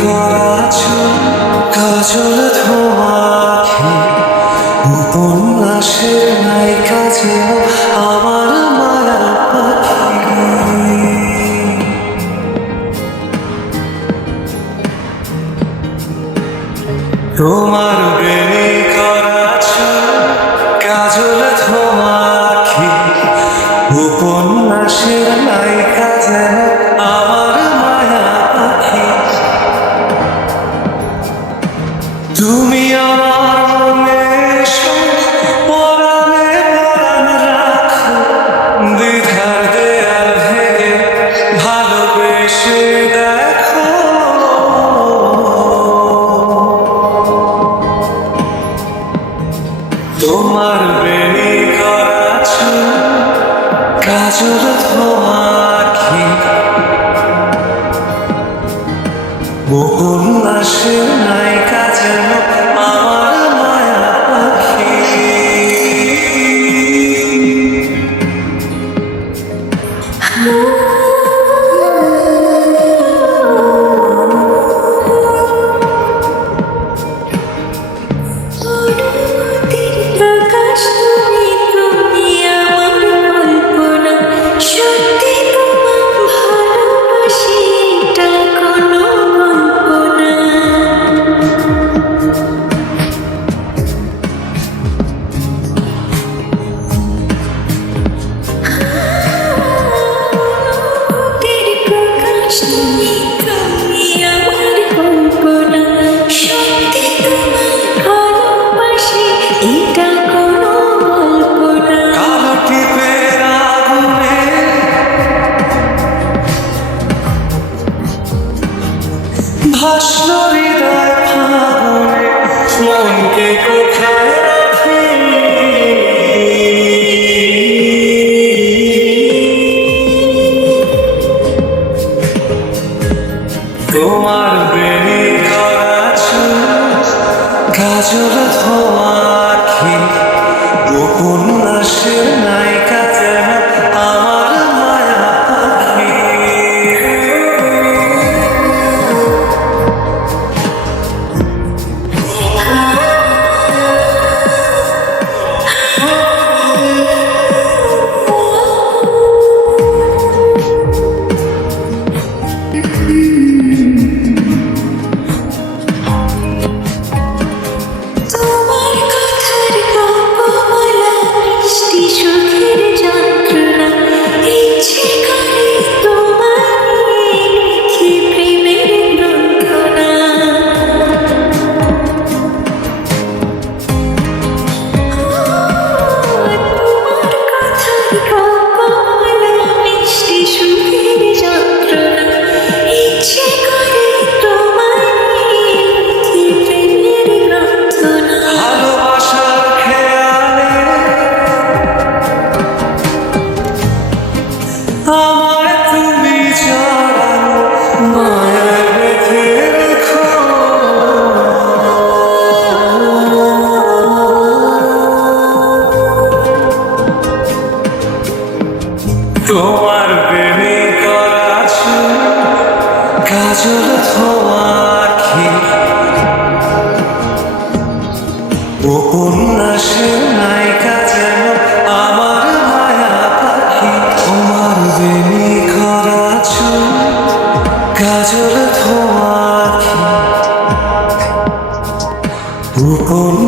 করাছো কাজল ধোঁয়াখি উপন্যাসের নায়িকা যেন আমার মায়া পাখি। তোমার বেনি করাছো কাজল ধোঁয়াখি উপন্যাসের নায়িকা যেন আমার মায়া পাখি। তুমি আমার মনে এসো, পরাণে পরাণ রাখো, দ্বিধার দেয়াল ভেঙে ভালোবেসে দেখো। তোমার বেনি করাছো কাজল ধোঁয়াখি উপন্যাসের নায়িকা যেন আমার মায়া পাখি। ভাসল হৃদয় ফাগুনে মনকে কোথায় রাখি। তোমার বেনি করাছো কাজল ধোঁয়াখি উপন্যাসের নায়িকা যেন আমার মায়া পাখি। আমার তুমি জড়ানো মায়ায় বেঁধে রেখো। তোমার বেনি করাছো কাজল ধোঁয়াখি উপন্যাসের নায়িকা যেন আমার মায়া পাখি। তোমার বেনি করাছো কাজল ধোঁয়াখি উপন্যাসের